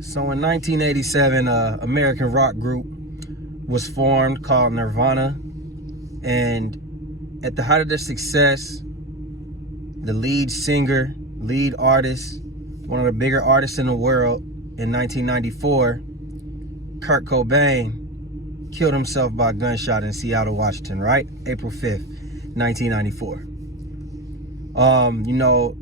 So in 1987, an American rock group was formed called Nirvana. And at the height of their success, the lead singer, lead artist, one of the bigger artists in the world in 1994, Kurt Cobain, killed himself by gunshot in Seattle, Washington, right? April 5th, 1994.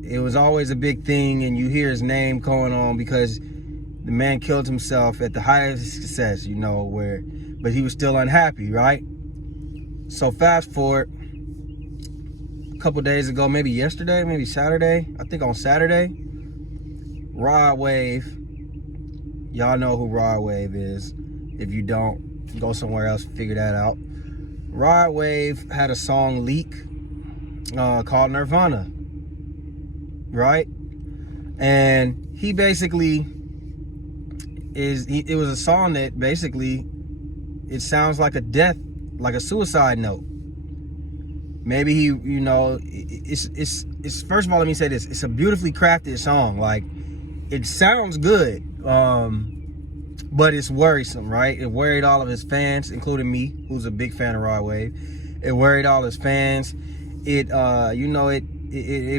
It was always a big thing, and you hear his name going on because the man killed himself at the height of his success, but he was still unhappy, right? So fast forward a couple days ago, maybe yesterday, maybe Saturday, I think on Saturday, Rod Wave, y'all know who Rod Wave is. If you don't, go somewhere else, figure that out. Rod Wave had a song leak called Nirvana, right? And he basically it was a song that basically, it sounds like a death, like a suicide note. Maybe it's first of all, let me say this, it's a beautifully crafted song. Like, it sounds good, but it's worrisome, right? It worried all of his fans, including me, who's a big fan of Rod Wave. It worried all his fans. It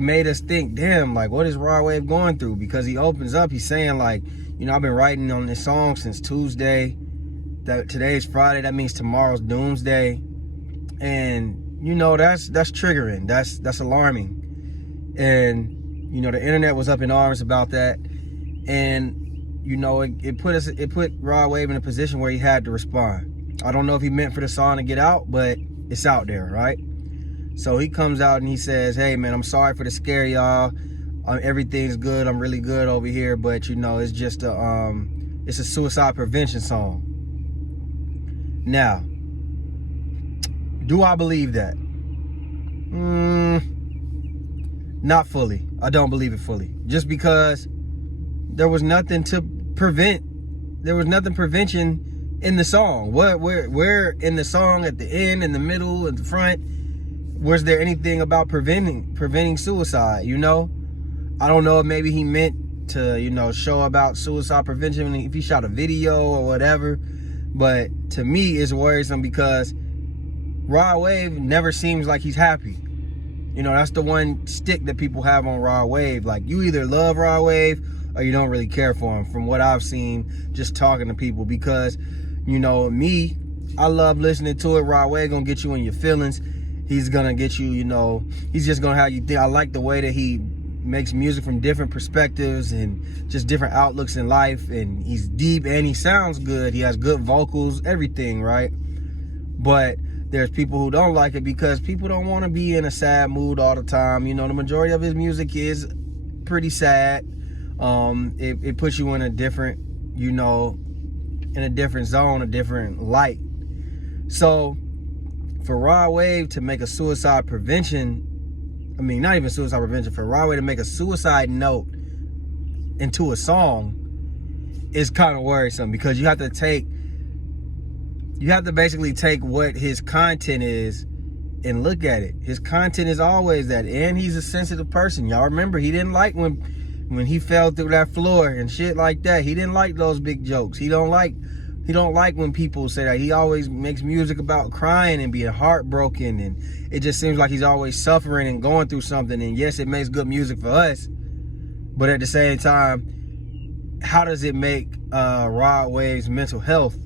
made us think, damn, like, what is Rod Wave going through? Because he opens up, he's saying, like, I've been writing on this song since Tuesday. Today's Friday, that means tomorrow's doomsday. And that's triggering. That's alarming. And the internet was up in arms about that. And it put Rod Wave in a position where he had to respond. I don't know if he meant for the song to get out, but it's out there, right? So he comes out and he says, hey man, I'm sorry for the scare, y'all. Everything's good, I'm really good over here, but it's just it's a suicide prevention song. Now, do I believe that? Not fully. I don't believe it fully. Just because there was nothing to prevent. There was nothing prevention in the song. Where in the song, at the end, in the middle, in the front, was there anything about preventing suicide? I don't know if maybe he meant to, show about suicide prevention if he shot a video or whatever. But to me, it's worrisome because Rod Wave never seems like he's happy. That's the one stick that people have on Rod Wave. Like, you either love Rod Wave or you don't really care for him, from what I've seen just talking to people. Because, me, I love listening to it. Rod Wave gonna get you in your feelings. He's gonna get you, he's just gonna have you think. I like the way that he makes music from different perspectives and just different outlooks in life. And he's deep and he sounds good. He has good vocals, everything, right? But there's people who don't like it because people don't want to be in a sad mood all the time. The majority of his music is pretty sad. It puts you in a different, in a different zone, a different light. So for Rod Wave to make a suicide prevention, not even suicide prevention, for Rod Wave to make a suicide note into a song is kind of worrisome, because you have to basically take what his content is and look at it. His content is always that, and he's a sensitive person. Y'all remember, he didn't like when he fell through that floor and shit like that. He didn't like those big jokes. He don't like when people say that. He always makes music about crying and being heartbroken, and it just seems like he's always suffering and going through something. And yes, it makes good music for us, but at the same time, how does it make Rod Wave's mental health,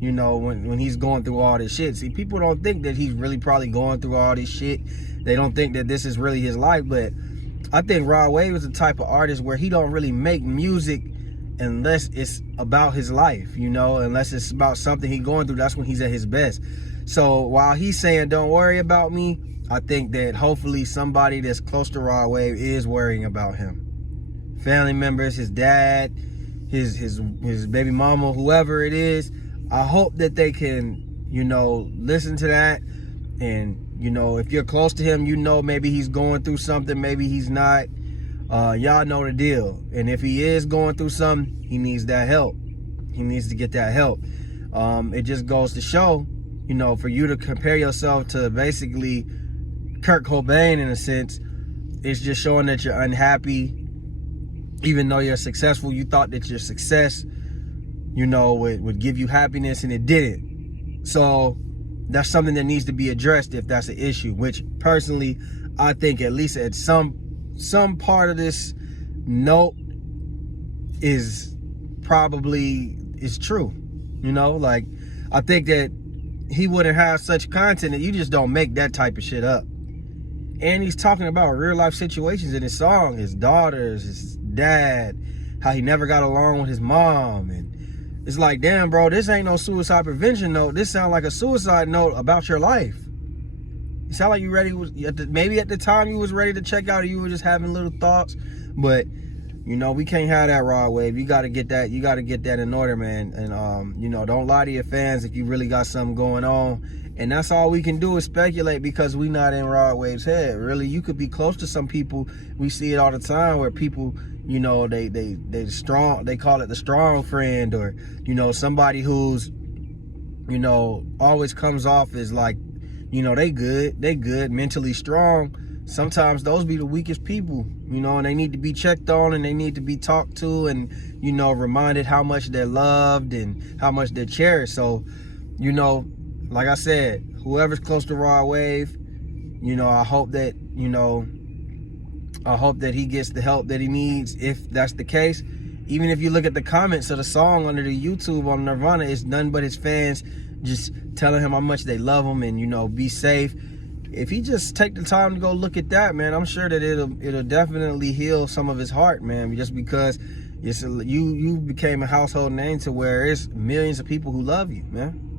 when he's going through all this shit? See, people don't think that he's really probably going through all this shit. They don't think that this is really his life. But I think Rod Wave is the type of artist where he don't really make music unless it's about his life, unless it's about something he's going through. That's when he's at his best. So while he's saying don't worry about me, I think that hopefully somebody that's close to Rod Wave is worrying about him. Family members, his dad, his baby mama, whoever it is. I hope that they can, listen to that. And, if you're close to him, maybe he's going through something, maybe he's not. Y'all know the deal. And if he is going through something, he needs that help. He needs to get that help. It just goes to show, for you to compare yourself to basically Kurt Cobain, in a sense, it's just showing that you're unhappy Even though you're successful, you thought that your success, would give you happiness, and it didn't. So that's something that needs to be addressed if that's an issue, which personally, I think at least at some part of this note is true. Like, I think that he wouldn't have such content, that you just don't make that type of shit up. And he's talking about real life situations in his song, his daughters, his dad, how he never got along with his mom. And it's like, damn, bro, this ain't no suicide prevention note. This sounds like a suicide note about your life. You sound like you ready. Maybe at the time you was ready to check out, or you were just having little thoughts. But we can't have that, Rod Wave. You got to get that. You got to get that in order, man. And don't lie to your fans if you really got something going on. And that's all we can do is speculate, because we not in Rod Wave's head. Really, you could be close to some people. We see it all the time where people, they strong. They call it the strong friend, or somebody who's always comes off as like, they good, mentally strong. Sometimes those be the weakest people, and they need to be checked on, and they need to be talked to, and reminded how much they're loved and how much they're cherished. So like I said, whoever's close to Rod Wave, I hope that he gets the help that he needs, if that's the case. Even if you look at the comments of the song under the YouTube on Nirvana, it's none but his fans just telling him how much they love him and be safe. If he just take the time to go look at that, man, I'm sure that it'll definitely heal some of his heart, man. Just because you became a household name to where it's millions of people who love you, man.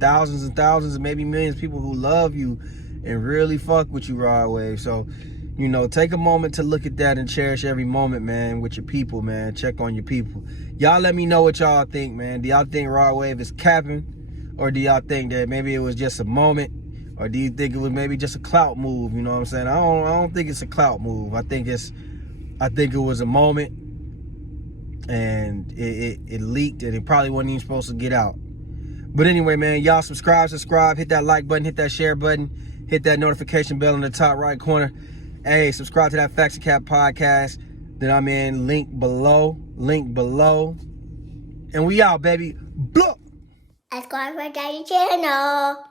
Thousands and thousands and maybe millions of people who love you and really fuck with you, Rod Wave. So, take a moment to look at that and cherish every moment, man, with your people, man. Check on your people. Y'all let me know what y'all think, man. Do y'all think Rod Wave is capping? Or do y'all think that maybe it was just a moment? Or do you think it was maybe just a clout move? You know what I'm saying? I don't think it's a clout move. I think it was a moment, and it leaked, and it probably wasn't even supposed to get out. But anyway, man, y'all subscribe, hit that like button, hit that share button, hit that notification bell in the top right corner. Hey, subscribe to that Facts and Cap podcast that I'm in, link below. And we out, baby. Blah! Subscribe for the channel.